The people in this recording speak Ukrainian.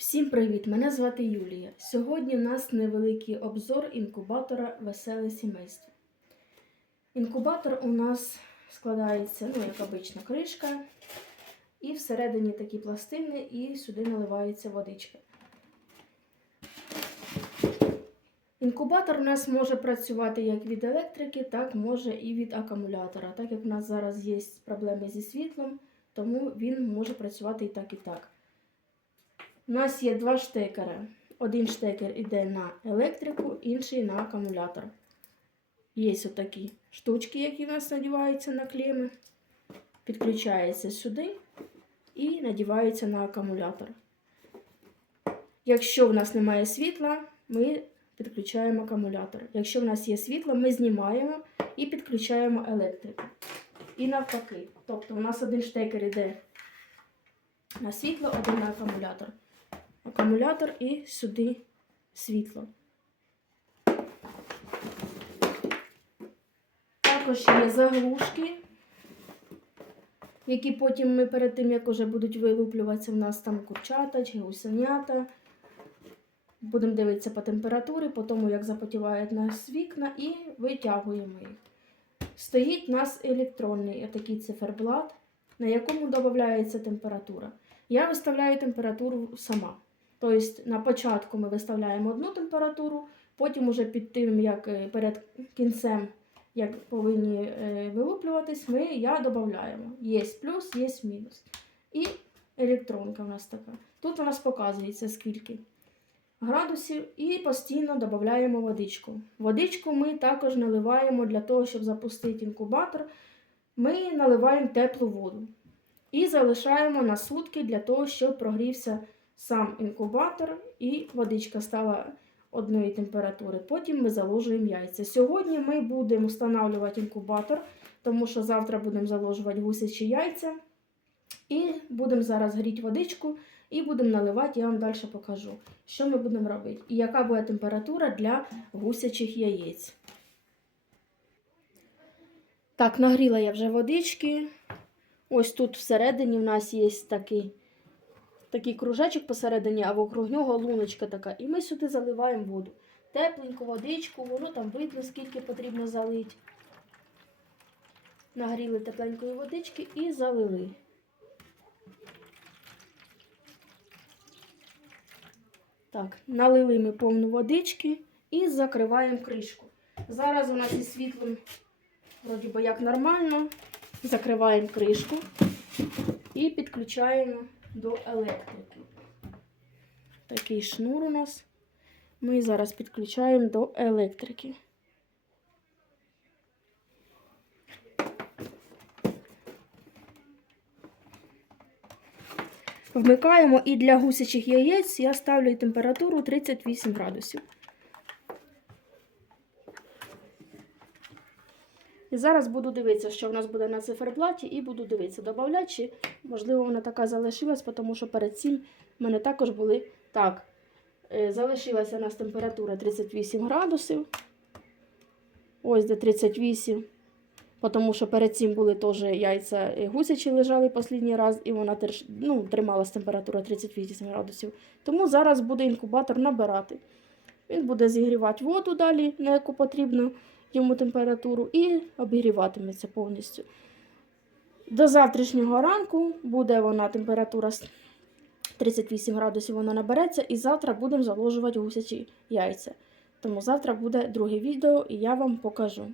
Всім привіт! Мене звати Юлія. Сьогодні у нас невеликий обзор інкубатора Веселе сімейство. Інкубатор у нас складається, ну, як обична кришка, і всередині такі пластини, і сюди наливається водичка. Інкубатор у нас може працювати як від електрики, так може і від акумулятора. Так як в нас зараз є проблеми зі світлом, тому він може працювати і так, і так. У нас є два штекери. Один штекер йде на електрику, інший на акумулятор. Є отакі штучки, які в нас надіваються на клеми. Підключається сюди і надіваються на акумулятор. Якщо в нас немає світла, ми підключаємо акумулятор. Якщо в нас є світло, ми знімаємо і підключаємо електрику. І навпаки. Тобто у нас один штекер йде на світло, один на акумулятор акумулятор і сюди світло. Також є заглушки, які потім ми перед тим, як вже будуть вилуплюватися, в нас там курчата чи гусенята. Будемо дивитися по температурі, по тому, як запотівають нас вікна, і витягуємо їх. Стоїть у нас електронний такий циферблат, на якому додається температура. Я виставляю температуру сама. Тобто на початку ми виставляємо одну температуру, потім уже під тим, як е, перед кінцем як повинні е, вилуплюватись, ми я додаємо. Є плюс, є мінус. І електронка у нас така. Тут у нас показується скільки градусів, і постійно додаємо водичку. Водичку ми також наливаємо для того, щоб запустити інкубатор. Ми наливаємо теплу воду і залишаємо на сутки для того, щоб прогрівся сам інкубатор і водичка стала одної температури. Потім ми заложуємо яйця. Сьогодні ми будемо встановлювати інкубатор, тому що завтра будемо заложувати гусячі яйця. І будемо зараз гріти водичку і будемо наливати, я вам далі покажу, що ми будемо робити і яка буде температура для гусячих яєць. Так, нагріла я вже водички. Ось тут всередині в нас є такий такий кружечок посередині, а вокруг нього луночка така. І ми сюди заливаємо воду. Тепленьку водичку, воно там видно, скільки потрібно залити. Нагріли тепленької водички і залили. Так, налили ми повну водички і закриваємо кришку. Зараз у нас із світлом, вроді би як нормально, закриваємо кришку і підключаємо до електрики. Такий шнур у нас. Ми зараз підключаємо до електрики. Вмикаємо і для гусячих яєць я ставлю температуру 38 градусів. І зараз буду дивитися, що в нас буде на циферблаті, і буду дивитися, додавати, чи, можливо, вона така залишилась, тому що перед цим в мене також були так. е, Залишилася у нас температура 38 градусів. Ось де 38. Тому що перед цим були теж яйця е, гусячі лежали останній раз, і вона ну, трималась температура 38 градусів. Тому зараз буде інкубатор набирати. Він буде зігрівати воду далі, на яку потрібно йому температуру, і обігріватиметься повністю. До завтрашнього ранку буде вона температура 38 градусів, вона набереться, і завтра будемо заложувати гусячі яйця. Тому завтра буде друге відео і я вам покажу.